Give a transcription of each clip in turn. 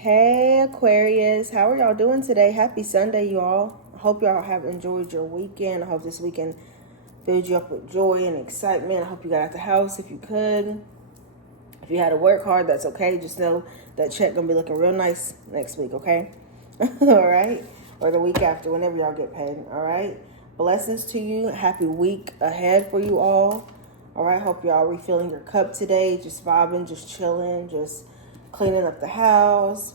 Hey Aquarius, how are y'all doing today? Happy Sunday, y'all. I hope y'all have enjoyed your weekend. I hope this weekend filled you up with joy and excitement. I hope you got out the house if you could. If you had to work hard, that's okay. Just know that check gonna be looking real nice next week, okay? All right? Or the week after, whenever y'all get paid, all right? Blessings to you. Happy week ahead for you all. All right, hope y'all refilling your cup today. Just vibing, just chilling, just cleaning up the house,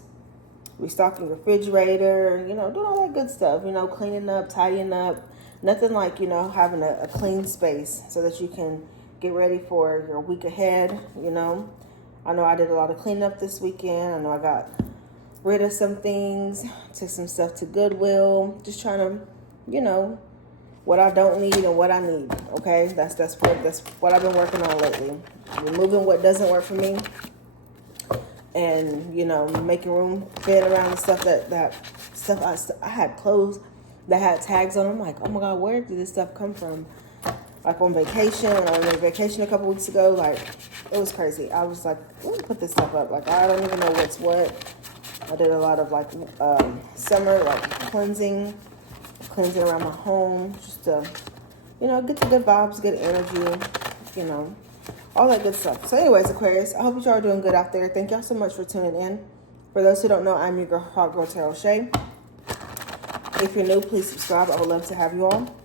restocking the refrigerator, doing all that good stuff, cleaning up, tidying up. Nothing like, having a clean space so that you can get ready for your week ahead, I know I did a lot of cleaning up this weekend. I know I got rid of some things, took some stuff to Goodwill, just trying to, what I don't need and what I need, okay? That's what I've been working on lately. Removing what doesn't work for me, and making room, fit around the stuff I had clothes that had tags on them. I'm like, oh my god, where did this stuff come from? Like on vacation, when I was on vacation a couple weeks ago, like it was crazy. I was like, let me put this stuff up. Like I don't even know what's what. I did a lot of summer cleansing around my home, just to get the good vibes, good energy, all that good stuff. So anyways, Aquarius, I hope y'all are doing good out there. Thank y'all so much for tuning in. For those who don't know, I'm your girl, Hot Girl Tarot Shay. If you're new, please subscribe. I would love to have you all.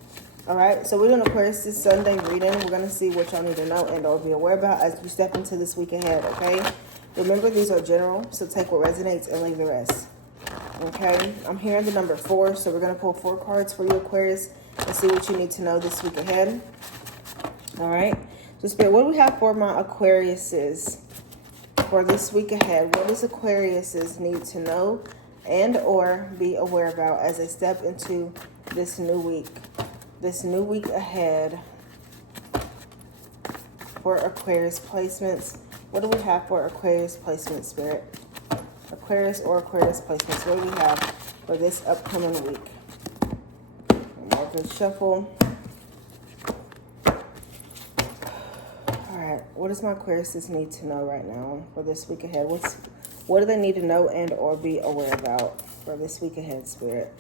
All right, so we're doing Aquarius this Sunday reading. We're going to see what y'all need to know and or be aware about as we step into this week ahead, okay? Remember, these are general, so take what resonates and leave the rest, okay? I'm hearing the number 4, so we're going to pull 4 cards for you, Aquarius, and see what you need to know this week ahead. All right? So, Spirit, what do we have for my Aquariuses for this week ahead? What does Aquariuses need to know and or be aware about as they step into this new week? This new week ahead for Aquarius placements. What do we have for Aquarius placements, Spirit? Aquarius or Aquarius placements. What do we have for this upcoming week? American Shuffle. What does my Aquariuses need to know right now for this week ahead? What do they need to know and or be aware about for this week ahead, Spirit?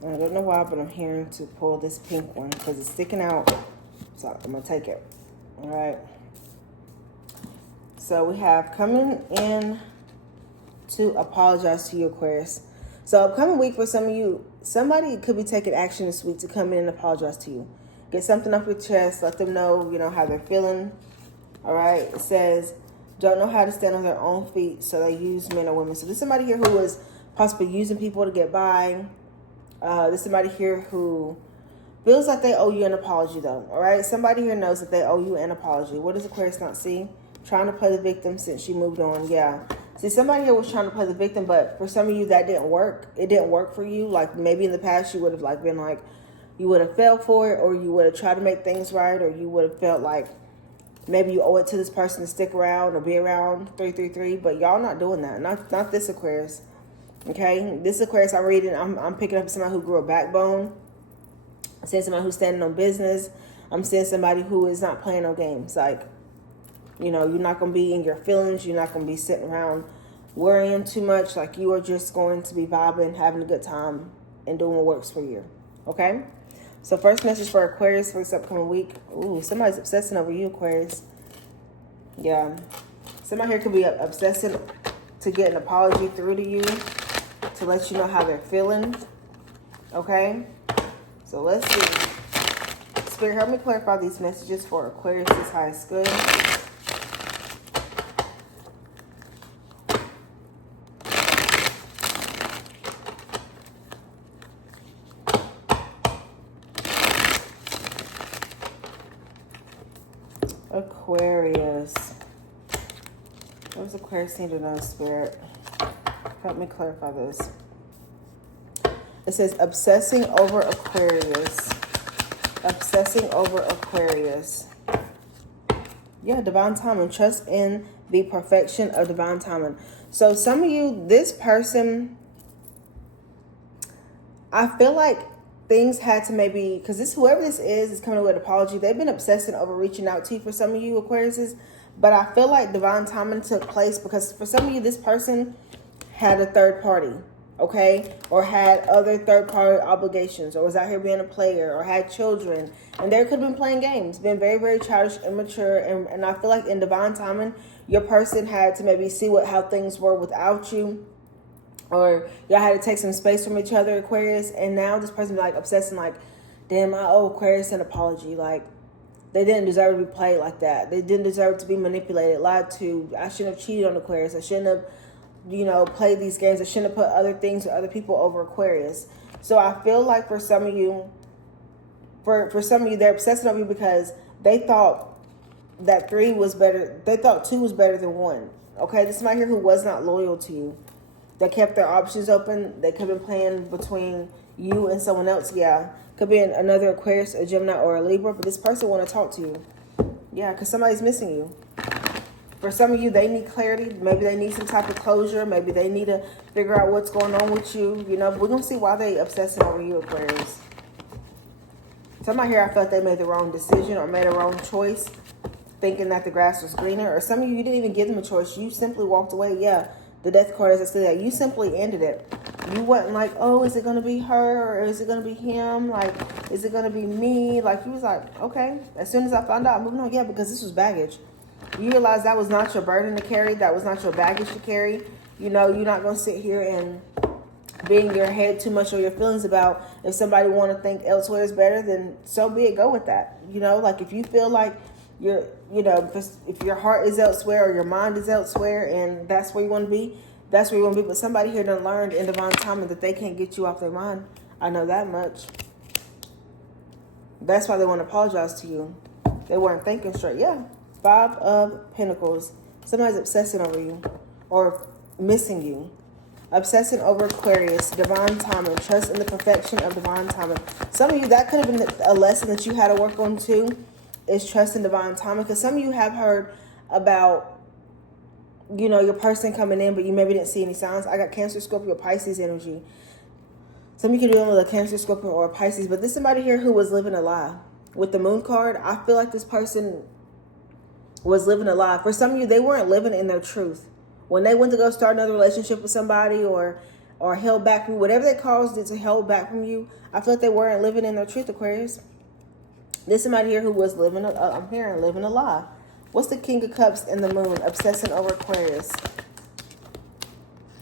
I don't know why, but I'm hearing to pull this pink one because it's sticking out. So I'm going to take it. All right. So we have coming in to apologize to you, Aquarius. So upcoming week for some of you, somebody could be taking action this week to come in and apologize to you. Get something off your chest. Let them know, how they're feeling. All right. It says, don't know how to stand on their own feet, so they use men or women. So there's somebody here who is possibly using people to get by. There's somebody here who feels like they owe you an apology, though. All right. Somebody here knows that they owe you an apology. What does Aquarius not see? Trying to play the victim since you moved on. Yeah. See, somebody here was trying to play the victim, but for some of you, that didn't work. It didn't work for you. Like, maybe in the past, you would have, been like, you would have fell for it, or you would have tried to make things right, or you would have felt like maybe you owe it to this person to stick around or be around 333, but y'all not doing that. Not this Aquarius, okay? This Aquarius I'm reading, I'm picking up somebody who grew a backbone. I'm seeing somebody who's standing on business. I'm seeing somebody who is not playing no games, like, you're not going to be in your feelings. You're not going to be sitting around worrying too much. Like, you are just going to be vibing, having a good time, and doing what works for you. Okay? So first message for Aquarius for this upcoming week. Ooh, somebody's obsessing over you, Aquarius. Yeah. Somebody here could be obsessing to get an apology through to you, to let you know how they're feeling. Okay? So let's see. Spirit, help me clarify these messages for Aquarius' highest good. Aquarius. What does Aquarius need to know, Spirit? Help me clarify this. It says obsessing over Aquarius. Obsessing over Aquarius. Yeah, divine timing. Trust in the perfection of divine timing. So some of you, this person, I feel like things had to maybe, because this, whoever this is coming with an apology. They've been obsessing over reaching out to you for some of you Aquariuses. But I feel like divine timing took place because for some of you, this person had a third party, okay? Or had other third party obligations, or was out here being a player, or had children. And they could have been playing games, been very, very childish, immature. And I feel like in divine timing, your person had to maybe see how things were without you. Or y'all had to take some space from each other, Aquarius. And now this person like obsessing like, damn, I owe Aquarius an apology. Like, they didn't deserve to be played like that. They didn't deserve to be manipulated, lied to. I shouldn't have cheated on Aquarius. I shouldn't have, played these games. I shouldn't have put other things or other people over Aquarius. So I feel like for some of you, they're obsessing over you because they thought that 3 was better. They thought 2 was better than 1. Okay, this is somebody here who was not loyal to you. They kept their options open. They could have been playing between you and someone else. Yeah. Could be another Aquarius, a Gemini, or a Libra. But this person want to talk to you. Yeah, because somebody's missing you. For some of you, they need clarity. Maybe they need some type of closure. Maybe they need to figure out what's going on with you. We're going to see why they obsessing over you, Aquarius. Somebody here, I felt they made the wrong decision or made a wrong choice, thinking that the grass was greener. Or some of you didn't even give them a choice. You simply walked away. Yeah. The death card, as I said, that you simply ended it. You wasn't like, oh, is it going to be her or is it going to be him? Like, is it going to be me? Like, you was like, okay. As soon as I found out, I'm moving on. Yeah, because this was baggage. You realize that was not your burden to carry. That was not your baggage to carry. You're not going to sit here and be in your head too much or your feelings about if somebody want to think elsewhere is better, then so be it. Go with that. Like if you feel like if your heart is elsewhere or your mind is elsewhere and that's where you want to be, that's where you want to be. But somebody here done learned in divine timing that they can't get you off their mind. I know that much. That's why they want to apologize to you. They weren't thinking straight. Yeah. 5 of Pentacles. Somebody's obsessing over you or missing you. Obsessing over Aquarius, divine timing. Trust in the perfection of divine timing. Some of you, that could have been a lesson that you had to work on too. Is trust in divine timing, because some of you have heard about your person coming in, but you maybe didn't see any signs. I got Cancer, Scorpio, Pisces energy. Some of you could be dealing with a Cancer, Scorpio, or a Pisces, but this is somebody here who was living a lie. With the Moon card, I feel like this person was living a lie. For some of you, they weren't living in their truth. When they went to go start another relationship with somebody or held back from you, whatever they caused it to hold back from you, I feel like they weren't living in their truth, Aquarius. This is somebody here who was living a lie. What's the King of Cups and the Moon? Obsessing over Aquarius.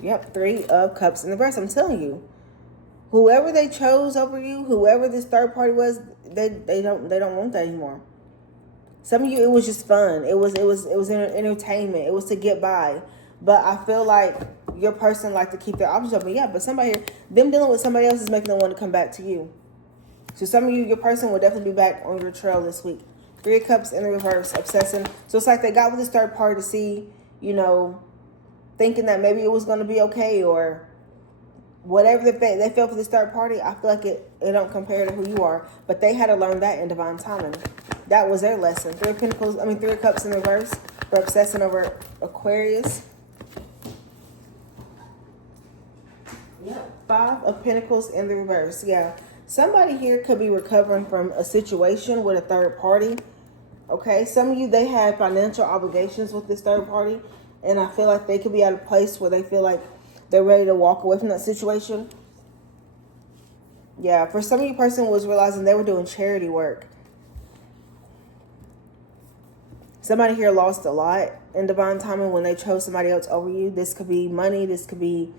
Yep, 3 of Cups in the reverse. I'm telling you, whoever they chose over you, whoever this third party was, they don't want that anymore. Some of you, it was just fun. It was entertainment. It was to get by. But I feel like your person like to keep their options open. Yeah, but somebody here, them dealing with somebody else is making them want to come back to you. So some of you, your person will definitely be back on your trail this week. 3 of Cups in the reverse, obsessing. So it's like they got with this third party to see, thinking that maybe it was going to be okay or whatever they felt for this third party. I feel like it don't compare to who you are. But they had to learn that in divine timing. That was their lesson. 3 of Cups in the reverse for obsessing over Aquarius. Yeah. 5 of Pentacles in the reverse. Yeah. Somebody here could be recovering from a situation with a third party. Okay, some of you, they had financial obligations with this third party. And I feel like they could be at a place where they feel like they're ready to walk away from that situation. Yeah, for some of you, person was realizing they were doing charity work. Somebody here lost a lot in divine timing when they chose somebody else over you. This could be money. This could be...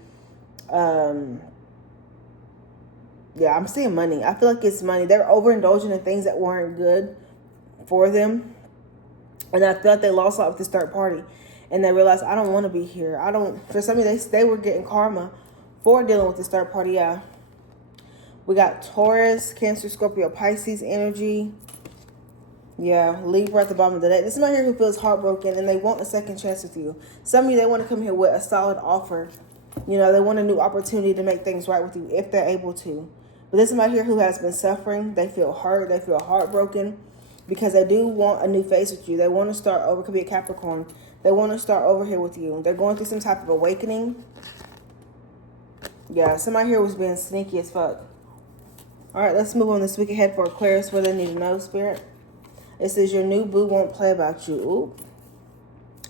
Yeah, I'm seeing money. I feel like it's money. They're overindulging in things that weren't good for them. And I feel like they lost a lot with this third party. And they realized, I don't want to be here. For some of you, they were getting karma for dealing with this third party. Yeah. We got Taurus, Cancer, Scorpio, Pisces energy. Yeah, Libra at the bottom of the deck. This is somebody here who feels heartbroken and they want a second chance with you. Some of you, they want to come here with a solid offer. They want a new opportunity to make things right with you if they're able to. But this is somebody here who has been suffering. They feel hurt. They feel heartbroken because they do want a new phase with you. They want to start over. It could be a Capricorn. They want to start over here with you. They're going through some type of awakening. Yeah, somebody here was being sneaky as fuck. All right, let's move on this week ahead for Aquarius. What they need to know, Spirit. It says your new boo won't play about you. Ooh.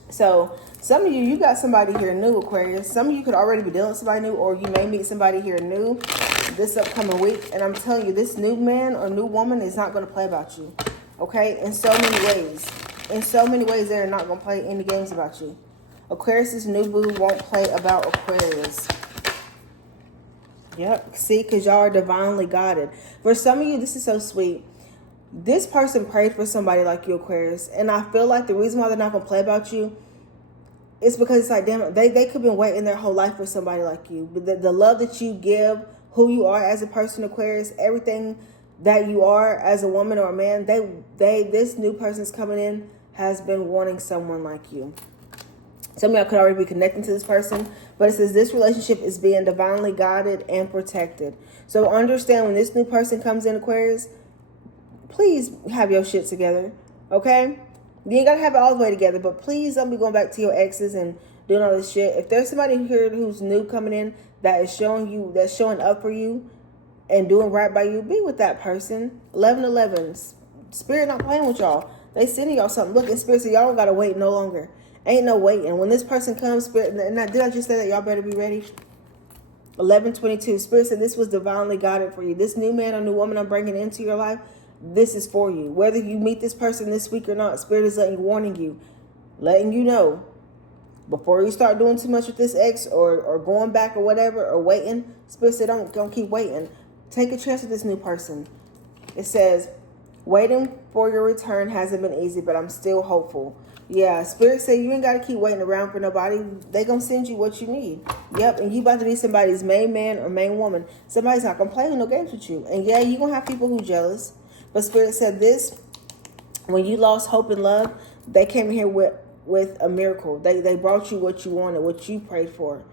So some of you got somebody here new, Aquarius. Some of you could already be dealing with somebody new, or you may meet somebody here new this upcoming week. And I'm telling you, this new man or new woman is not going to play about you. Okay? In so many ways. In so many ways, they're not going to play any games about you. Aquarius' new boo won't play about Aquarius. Yep. See, because y'all are divinely guided. For some of you, this is so sweet. This person prayed for somebody like you, Aquarius. And I feel like the reason why they're not going to play about you is because it's like, damn it, they could have been waiting their whole life for somebody like you. But the love that you give, who you are as a person, Aquarius, everything that you are as a woman or a man, this new person's coming in has been wanting someone like you. Some of y'all could already be connecting to this person, but it says this relationship is being divinely guided and protected. So understand when this new person comes in, Aquarius, please have your shit together, okay? You ain't got to have it all the way together, but please don't be going back to your exes and doing all this shit. If there's somebody here who's new coming in that is that's showing up for you and doing right by you, be with that person. 1111. Spirit not playing with y'all. They sending y'all something. Look, in Spirit, so y'all don't got to wait no longer. Ain't no waiting. When this person comes, Spirit, and did I just say that y'all better be ready? 1122. Spirit said this was divinely guided for you. This new man or new woman I'm bringing into your life, this is for you. Whether you meet this person this week or not, Spirit is warning you, letting you know before you start doing too much with this ex or going back or whatever or waiting. Spirit said don't keep waiting. Take a chance with this new person. It says, waiting for your return hasn't been easy, but I'm still hopeful. Yeah, Spirit said you ain't got to keep waiting around for nobody. They going to send you what you need. Yep, and you about to be somebody's main man or main woman. Somebody's not going to play no games with you. And yeah, you going to have people who jealous. But Spirit said this, when you lost hope and love, they came here with a miracle. They brought you what you wanted, what you prayed for,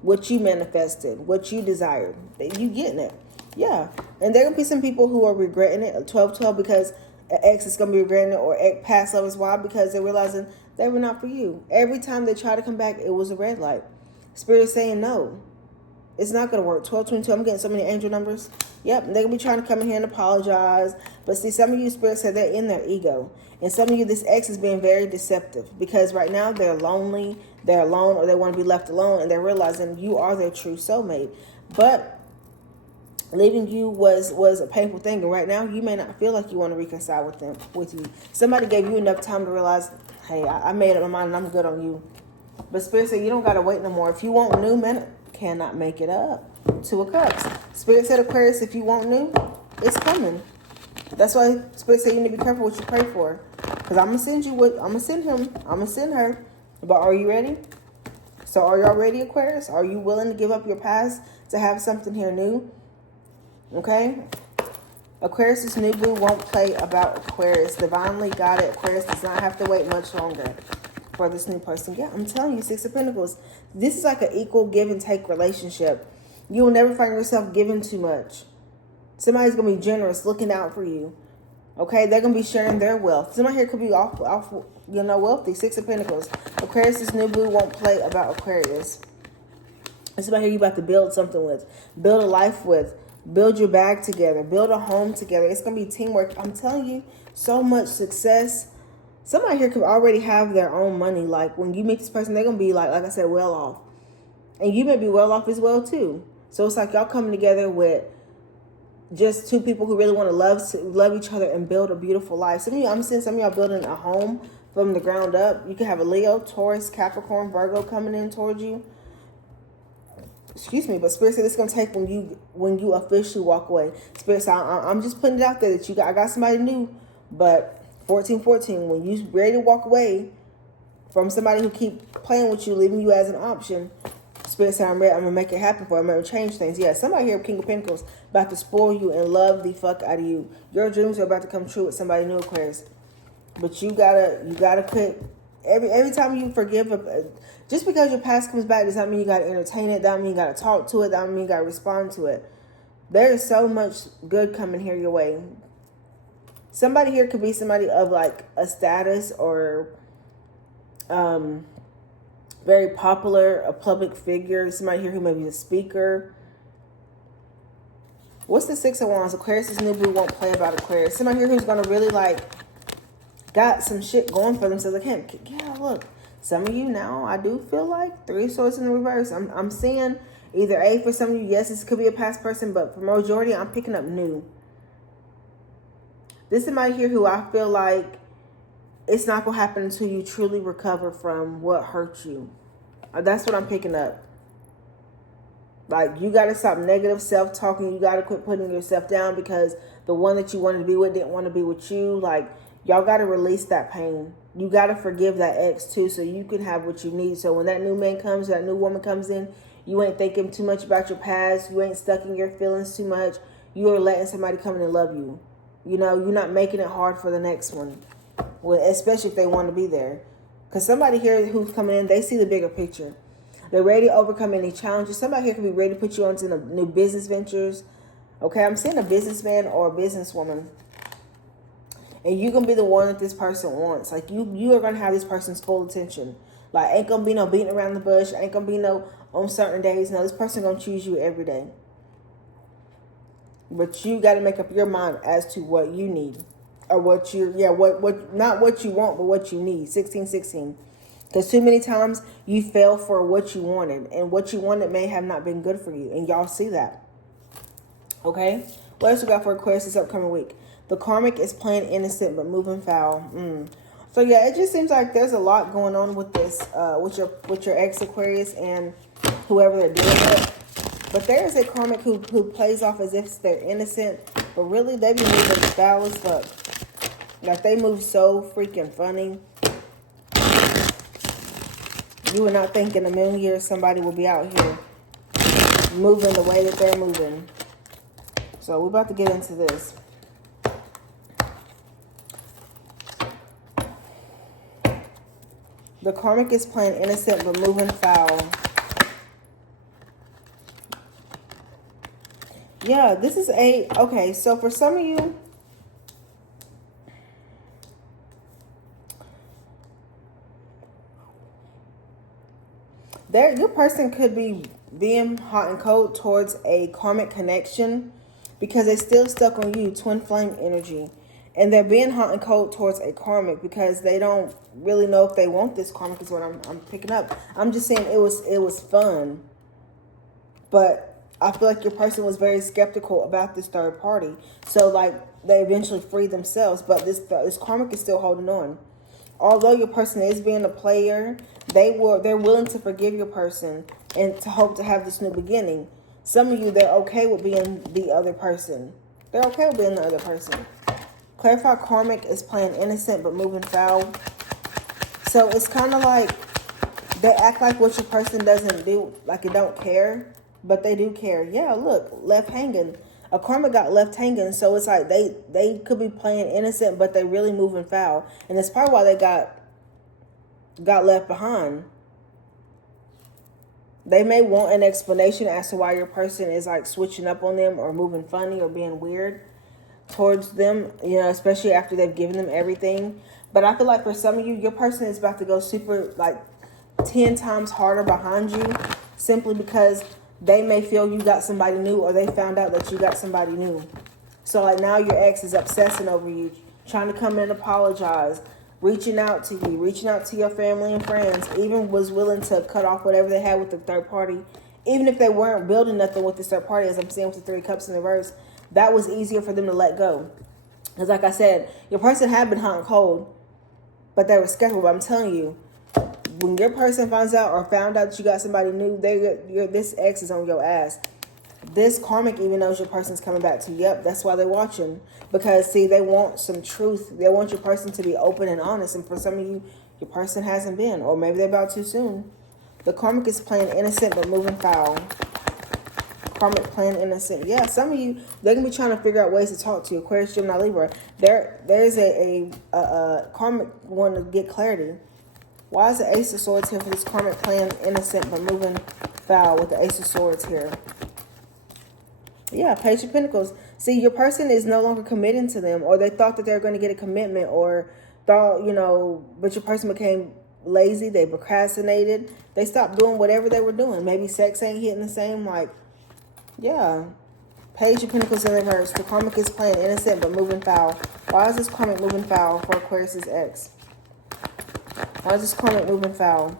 what you manifested, what you desired. You getting it. Yeah. And there going to be some people who are regretting it, 1212, because an ex is going to be regretting it, or past lovers. Why? Because they're realizing they were not for you. Every time they try to come back, it was a red light. Spirit is saying no. It's not going to work. 1222. I'm getting so many angel numbers. Yep. They're going to be trying to come in here and apologize. But see, some of you, Spirit said they're in their ego. And some of you, this ex is being very deceptive. Because right now they're lonely, they're alone, or they want to be left alone. And they're realizing you are their true soulmate. But leaving you was a painful thing. And right now you may not feel like you want to reconcile with you. Somebody gave you enough time to realize, hey, I made up my mind and I'm good on you. But Spirit said you don't got to wait no more. If you want new, man, cannot make it up. 2 of Cups. Spirit said, Aquarius, if you want new, it's coming. That's why Spirit said you need to be careful what you pray for. Because I'm going to send you what, I'm going to send him. I'm going to send her. But are you ready? So are y'all ready, Aquarius? Are you willing to give up your past to have something here new? Okay? Aquarius' new boo won't play about Aquarius. Divinely guided Aquarius does not have to wait much longer for this new person. Yeah, I'm telling you, 6 of Pentacles. This is like an equal give and take relationship. You will never find yourself giving too much. Somebody's going to be generous, looking out for you. Okay? They're going to be sharing their wealth. Somebody here could be off wealthy. 6 of Pentacles. Aquarius' new boo won't play about Aquarius. Somebody here you about to build something with. Build a life with. Build your bag together. Build a home together. It's going to be teamwork. I'm telling you, so much success. Somebody here could already have their own money. Like when you meet this person, they're going to be like I said, well off. And you may be well off as well too. So it's like y'all coming together with just two people who really want to love each other and build a beautiful life. I'm seeing some of y'all building a home from the ground up. You can have a Leo, Taurus, Capricorn, Virgo coming in towards you. Excuse me, but Spirit said it's gonna take when you officially walk away. Spirit said I'm just putting it out there that I got somebody new, but 1414, when you ready to walk away from somebody who keep playing with you, leaving you as an option, Spirit said I'm ready. I'm gonna make it happen for you. I'm gonna change things. Yeah, somebody here, King of Pentacles, about to spoil you and love the fuck out of you. Your dreams are about to come true with somebody new, Aquarius. But you gotta quit. Every time you forgive, just because your past comes back does not mean you gotta entertain it. That don't mean you gotta talk to it. That don't mean you gotta respond to it. There is so much good coming here your way. Somebody here could be somebody of like a status or very popular, a public figure. Somebody here who may be a speaker. What's the Six of Wands? Aquarius' new boo won't play about Aquarius. Somebody here who's going to really, like, got some shit going for themselves. They can't, yeah, look. Some of you now, I do feel like Three of Swords in the reverse. I'm seeing either A for some of you. Yes, this could be a past person, but for majority, I'm picking up new. This is somebody here who I feel like it's not going to happen until you truly recover from what hurt you. That's what I'm picking up. Like, you got to stop negative self-talking. You got to quit putting yourself down because the one that you wanted to be with didn't want to be with you. Like, y'all got to release that pain. You got to forgive that ex too so you can have what you need. So when that new man comes, that new woman comes in, you ain't thinking too much about your past. You ain't stuck in your feelings too much. You are letting somebody come in and love you. You know, you're not making it hard for the next one. Well, especially if they want to be there. Because somebody here who's coming in, they see the bigger picture. They're ready to overcome any challenges. Somebody here could be ready to put you onto new business ventures. Okay, I'm seeing a businessman or a businesswoman. And you're going to be the one that this person wants. Like, you are going to have this person's full attention. Like, ain't going to be no beating around the bush. Ain't going to be no on certain days. No, this person going to choose you every day. But you got to make up your mind as to what you need. Or what you, not what you want, but what you need. 1616. Because too many times you fell for what you wanted. And what you wanted may have not been good for you. And y'all see that. Okay? What else we got for Aquarius this upcoming week? The karmic is playing innocent but moving foul. So yeah, it just seems like there's a lot going on with this, with your ex Aquarius and whoever they're dealing with. But there is a karmic who plays off as if they're innocent, but really they be moving foul as fuck. Like, they move so freaking funny. You would not think in a million years somebody will be out here moving the way that they're moving. So we're about to get into this. The karmic is playing innocent but moving foul. Yeah, this is okay, so for some of you, your person could be being hot and cold towards a karmic connection because they're still stuck on you, twin flame energy. And they're being hot and cold towards a karmic because they don't really know if they want this karmic is what I'm picking up. I'm just saying it was fun. But I feel like your person was very skeptical about this third party. So, like, they eventually freed themselves. But this karmic is still holding on. Although your person is being a player, they're willing to forgive your person and to hope to have this new beginning. Some of you, they're okay with being the other person. They're okay with being the other person. Clarify karmic is playing innocent but moving foul. So it's kind of like they act like what your person doesn't do, like it don't care, but they do care. Yeah, look, left hanging. A karmic got left hanging, so it's like they could be playing innocent, but they really moving foul. And that's probably why they got left behind. They may want an explanation as to why your person is like switching up on them or moving funny or being weird towards them, you know, especially after they've given them everything. But I feel like for some of you, your person is about to go super, like, 10 times harder behind you simply because they may feel you got somebody new or they found out that you got somebody new. So, like, now your ex is obsessing over you, trying to come in and apologize, reaching out to you, reaching out to your family and friends, even was willing to cut off whatever they had with the third party. Even if they weren't building nothing with this third party, as I'm seeing with the Three of Cups in the reverse, that was easier for them to let go. Because like I said, your person had been hot and cold, but they were skeptical. But I'm telling you, when your person finds out or found out that you got somebody new, this ex is on your ass. This karmic even knows your person's coming back to you. Yep, that's why they're watching. Because, see, they want some truth. They want your person to be open and honest. And for some of you, your person hasn't been. Or maybe they're about too soon. The karmic is playing innocent but moving foul. Karmic playing innocent. Yeah, some of you, they're going to be trying to figure out ways to talk to you. Aquarius, Gemini, Libra. There's a karmic want to get clarity. Why is the Ace of Swords here for this karmic playing innocent but moving foul with the Ace of Swords here? Yeah, Page of Pentacles. See, your person is no longer committing to them, or they thought that they were going to get a commitment, or thought, you know, but your person became lazy. They procrastinated. They stopped doing whatever they were doing. Maybe sex ain't hitting the same, like, yeah. Page of Pentacles in reverse. The karmic is playing innocent but moving foul. Why is this karmic moving foul for Aquarius's ex? Why is this karmic moving foul?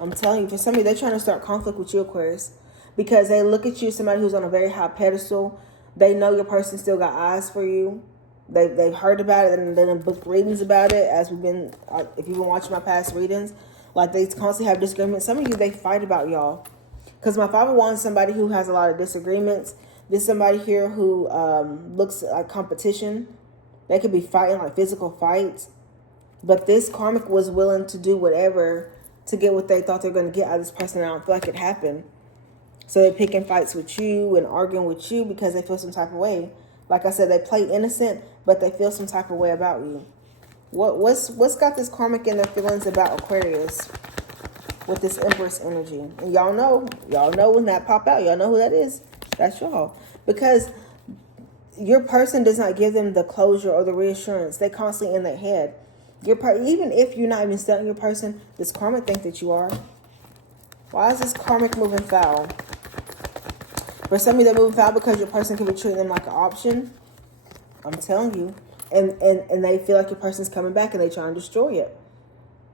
I'm telling you, for some of you, they're trying to start conflict with you, Aquarius. Because they look at you, somebody who's on a very high pedestal. They know your person still got eyes for you. They've heard about it and then booked readings about it. As we've been, if you've been watching my past readings, like they constantly have disagreements. Some of you, they fight about y'all. Because my Father wants somebody who has a lot of disagreements. There's somebody here who looks like competition. They could be fighting, like physical fights. But this karmic was willing to do whatever to get what they thought they were going to get out of this person. I don't feel like it happened. So they're picking fights with you and arguing with you because they feel some type of way. Like I said, they play innocent, but they feel some type of way about you. What's got this karmic in their feelings about Aquarius with this Empress energy? And y'all know when that pop out. Y'all know who that is. That's y'all. Because your person does not give them the closure or the reassurance. They constantly in their head. Even if you're not even studying your person, this karmic think that you are. Why is this karmic moving foul? For some of you, they're moving foul because your person can be treating them like an option. I'm telling you. And they feel like your person's coming back and they try and destroy it.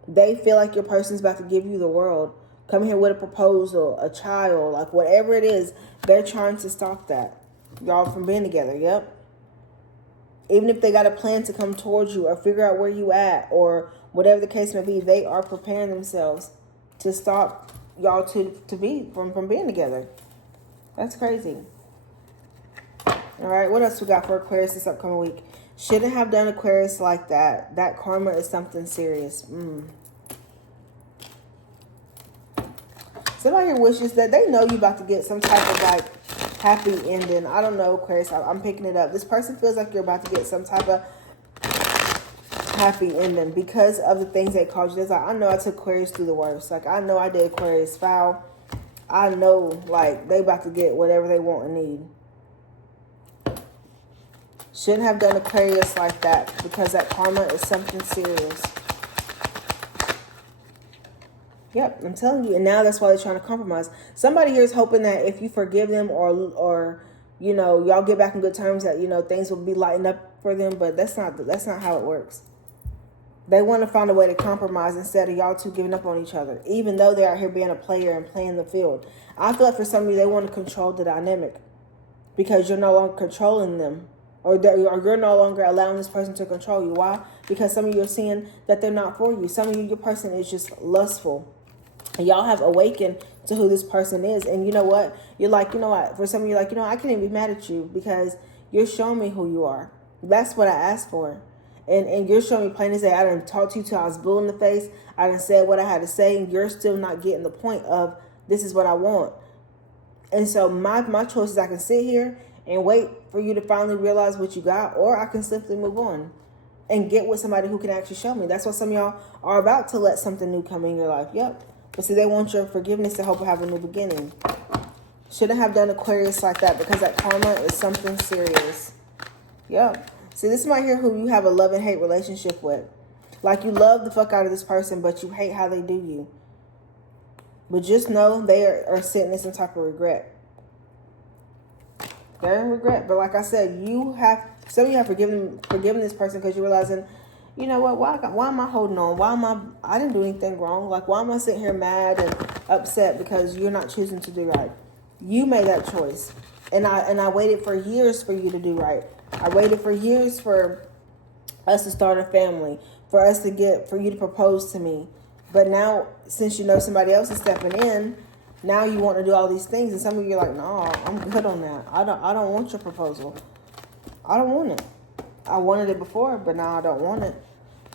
They feel like your person's about to give you the world. Come here with a proposal, a child, like whatever it is. They're trying to stop that. Y'all from being together, yep. Even if they got a plan to come towards you or figure out where you at or whatever the case may be, they are preparing themselves to stop y'all to be from being together. That's crazy. All right, what else we got for Aquarius this upcoming week? Shouldn't have done Aquarius like that. That karma is something serious. Somebody here wishes that they know you about to get some type of like happy ending. I don't know, Aquarius. I'm picking it up. This person feels like you're about to get some type of happy ending because of the things they caused you. It's like, I know I took Aquarius through the worst. Like, I know I did Aquarius foul. I know, like, they about to get whatever they want and need. Shouldn't have done Aquarius like that because that karma is something serious. Yep, I'm telling you. And now that's why they're trying to compromise. Somebody here is hoping that if you forgive them or you know, y'all get back in good terms, that, you know, things will be lightened up for them. But that's not how it works. They want to find a way to compromise instead of y'all two giving up on each other, even though they're out here being a player and playing the field. I feel like for some of you, they want to control the dynamic because you're no longer controlling them, or you're no longer allowing this person to control you. Why? Because some of you are seeing that they're not for you. Some of you, your person is just lustful. And y'all have awakened to who this person is. And you know what? You're like, you know what? For some of you, like, you know, I can't even be mad at you because you're showing me who you are. That's what I asked for. And you're showing me plain as day. I done talked to you till I was blue in the face. I done said what I had to say. And you're still not getting the point of this is what I want. And so my choice is I can sit here and wait for you to finally realize what you got. Or I can simply move on and get with somebody who can actually show me. That's why some of y'all are about to let something new come in your life. Yep. But see, they want your forgiveness to help have a new beginning. Shouldn't have done Aquarius like that because that karma is something serious. Yep. See, this is right here who you have a love and hate relationship with. Like, you love the fuck out of this person, but you hate how they do you. But just know they are sitting in some type of regret. They're in regret. But like I said, some of you have forgiven this person because you're realizing, you know what, why am I holding on? I didn't do anything wrong. Like, why am I sitting here mad and upset because you're not choosing to do right? You made that choice. And I waited for years for you to do right. I waited for years for us to start a family, for you to propose to me. But now, since you know somebody else is stepping in, now you want to do all these things. And some of you are like, no, I'm good on that. I don't want your proposal. I don't want it. I wanted it before, but now I don't want it.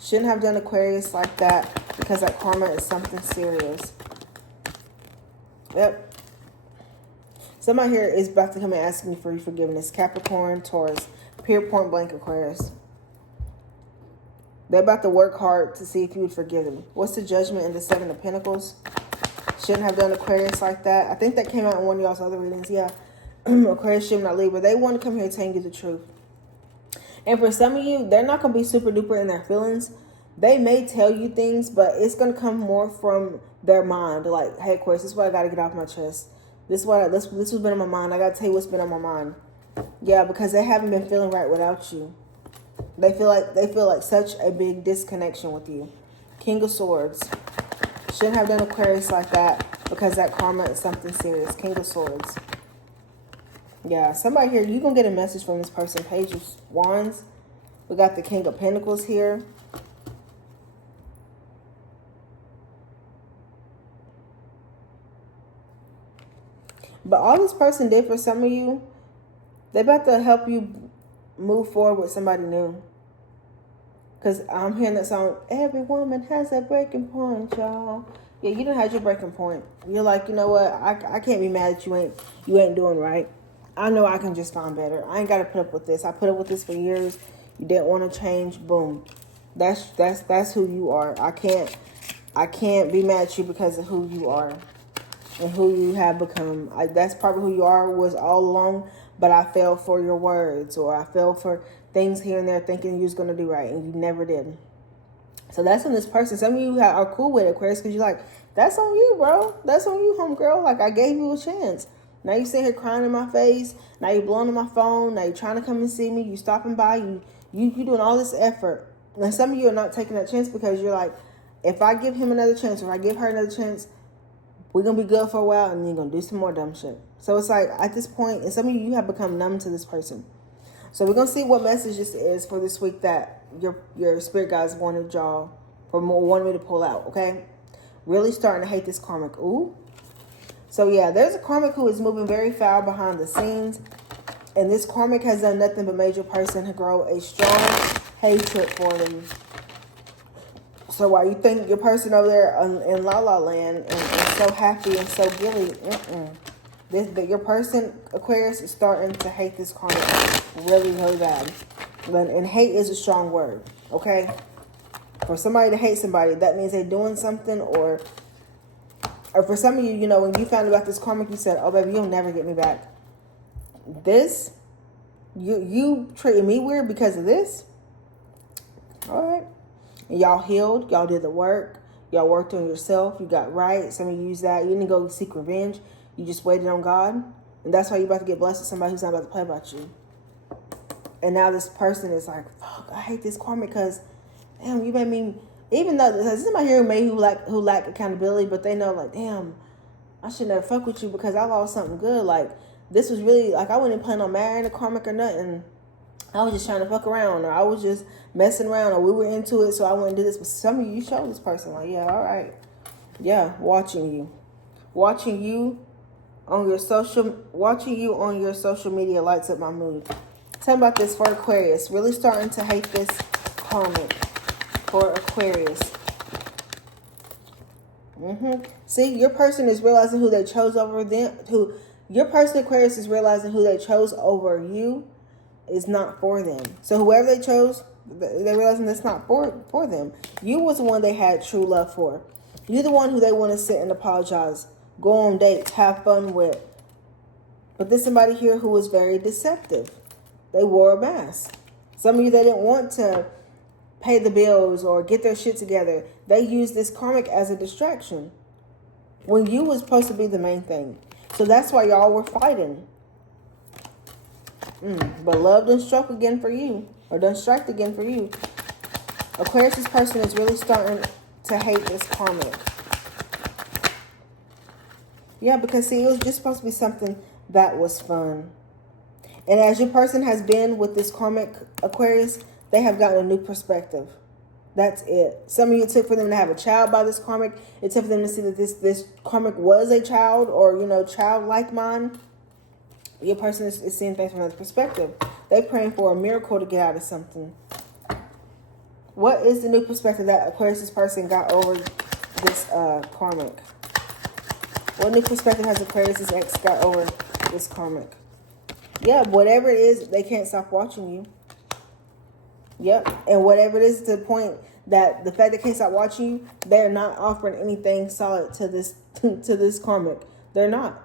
Shouldn't have done Aquarius like that because that karma is something serious. Yep. Somebody here is about to come and ask me for your forgiveness. Capricorn, Taurus, pure point blank Aquarius. They're about to work hard to see if you would forgive them. What's the Judgment in the Seven of Pentacles? Shouldn't have done Aquarius like that. I think that came out in one of y'all's other readings. Yeah. Aquarius should not Libra. They want to come here and tell you the truth. And for some of you, they're not going to be super duper in their feelings. They may tell you things, but it's going to come more from their mind. Like, hey, Aquarius, this is what I got to get off my chest. This has been on my mind. I gotta tell you what's been on my mind. Yeah, because they haven't been feeling right without you. They feel like such a big disconnection with you. King of Swords. Shouldn't have done Aquarius like that because that karma is something serious. King of Swords. Yeah, somebody here, you're going to get a message from this person. Page of Wands. We got the King of Pentacles here. But all this person did for some of you, they about to help you move forward with somebody new. Because I'm hearing that song, every woman has a breaking point, y'all. Yeah, you done had your breaking point. You're like, you know what? I can't be mad that you ain't doing right. I know I can just find better. I ain't got to put up with this. I put up with this for years. You didn't want to change. Boom. That's who you are. I can't be mad at you because of who you are and who you have become. That's probably who you are was all along, but I fell for your words, or I fell for things here and there thinking you was going to do right, and you never did. So that's on this person. Some of you are cool with it, Aquarius, because you're like, that's on you, bro. That's on you, homegirl. Like, I gave you a chance. Now you sit here crying in my face. Now you're blowing on my phone. Now you're trying to come and see me. You stopping by. You doing all this effort. And some of you are not taking that chance because you're like, if I give him another chance, or if I give her another chance, we're going to be good for a while, and then you're going to do some more dumb shit. So it's like, at this point, and some of you have become numb to this person. So we're going to see what message this is for this week that your spirit guides wanted y'all, or wanted me to pull out, okay? Really starting to hate this karmic. Ooh. So yeah, there's a karmic who is moving very foul behind the scenes. And this karmic has done nothing but made your person grow a strong hatred for them. So while you think your person over there in La La Land and so happy and so giddy, your person, Aquarius, is starting to hate this karmic really, really bad. And hate is a strong word, okay? For somebody to hate somebody, that means they're doing something, or for some of you, you know, when you found out about this karmic, you said, oh, baby, you'll never get me back. This, you treated me weird because of this? All right. And y'all healed. Y'all did the work. Y'all worked on yourself. You got right. Some of you used that. You didn't go seek revenge. You just waited on God. And that's why you're about to get blessed with somebody who's not about to play about you. And now this person is like, fuck, I hate this karmic because, damn, you made me, even though there's somebody here who lack accountability, but they know, like, damn, I should never fuck with you because I lost something good. Like, this was really, like, I wasn't planning on marrying a karmic or nothing. I was just trying to fuck around, or I was just messing around, or we were into it, so I wouldn't do this. But some of you show this person, like, yeah, all right. Yeah, watching you on your social media lights up my mood. Tell me about this for Aquarius. Really starting to hate this karmic for Aquarius. See, your person is realizing who they chose over them. Your person, Aquarius, is realizing who they chose over you is not for them. So whoever they chose, they're realizing that's not for them. You was the one they had true love for. You're the one who they want to sit and apologize, go on dates, have fun with. But there's somebody here who was very deceptive. They wore a mask. Some of you, they didn't want to pay the bills or get their shit together. They used this karmic as a distraction when you was supposed to be the main thing. So that's why y'all were fighting. But love done struck again for you, or done strike again for you. Aquarius' person is really starting to hate this karmic. Yeah, because see, it was just supposed to be something that was fun. And as your person has been with this karmic, Aquarius, they have gotten a new perspective. That's it. Some of you, it took for them to have a child by this karmic. It took for them to see that this karmic was a child, or, you know, childlike mind. Your person is seeing things from another perspective. They're praying for a miracle to get out of something. What is the new perspective that Aquarius' person got over this karmic? What new perspective has Aquarius' ex got over this karmic? Yeah, whatever it is, they can't stop watching you. Yep. And whatever it is, to the point that the fact they can't stop watching you, they're not offering anything solid to this karmic. They're not.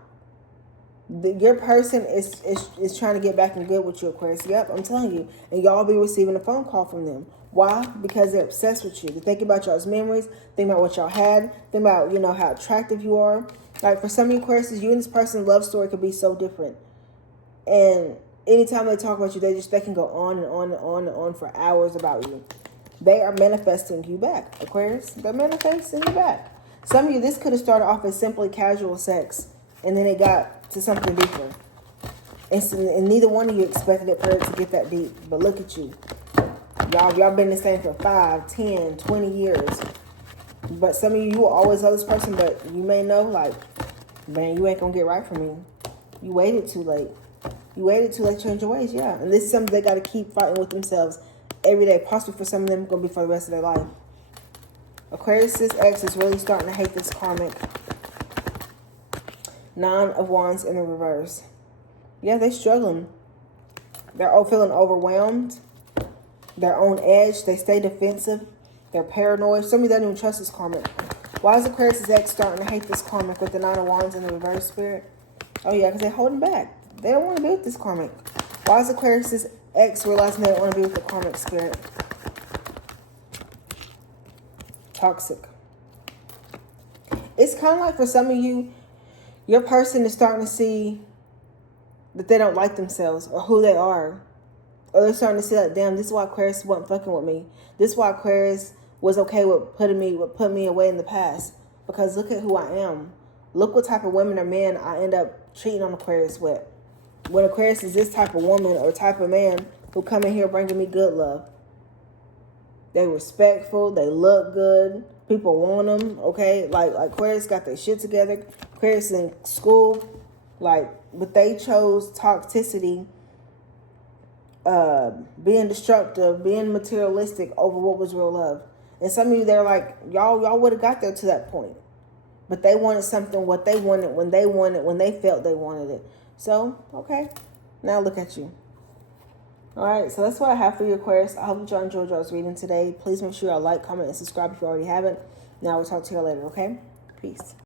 Your person is trying to get back in good with you, Aquarius. Yep, I'm telling you. And y'all be receiving a phone call from them. Why? Because they're obsessed with you. They think about y'all's memories, think about what y'all had, think about, you know, how attractive you are. Like for some of you Aquarius, you and this person's love story could be so different. And anytime they talk about you, they can go on and on and on and on for hours about you. They are manifesting you back, Aquarius. They're manifesting you back. Some of you, this could have started off as simply casual sex, and then it got to something deeper. And neither one of you expected it for it to get that deep. But look at you. Y'all been the same for 5, 10, 20 years. But some of you will always love this person, but you may know, like, man, you ain't going to get right from me. You waited too late. You waited too late to change your ways, yeah. And this is something they got to keep fighting with themselves every day. Possibly for some of them, going to be for the rest of their life. Aquarius' ex is really starting to hate this karmic. 9 of Wands in the reverse. Yeah, they're struggling. They're all feeling overwhelmed. They're on edge. They stay defensive. They're paranoid. Some of you don't even trust this karmic. Why is Aquarius' ex starting to hate this karmic with the 9 of Wands in the reverse, Spirit? Oh, yeah, because they're holding back. They don't want to be with this karmic. Why is Aquarius' ex realizing they don't want to be with the karmic, Spirit? Toxic. It's kind of like for some of you, your person is starting to see that they don't like themselves or who they are. Or they're starting to see like, damn, this is why Aquarius wasn't fucking with me. This is why Aquarius was okay with putting me away in the past. Because look at who I am. Look what type of women or men I end up cheating on Aquarius with. When Aquarius is this type of woman or type of man who come in here bringing me good love. They're respectful. They look good. People want them, okay? Like Aquarius got their shit together. Aquarius in school. But they chose toxicity, being destructive, being materialistic over what was real love. And some of you, they're like, y'all would have got there to that point. But they wanted something, what they wanted, when they felt they wanted it. So, okay. Now look at you. All right, so that's what I have for you, Aquarius. I hope that y'all enjoyed y'all's reading today. Please make sure y'all like, comment, and subscribe if you already haven't. Now we'll talk to you later, okay? Peace.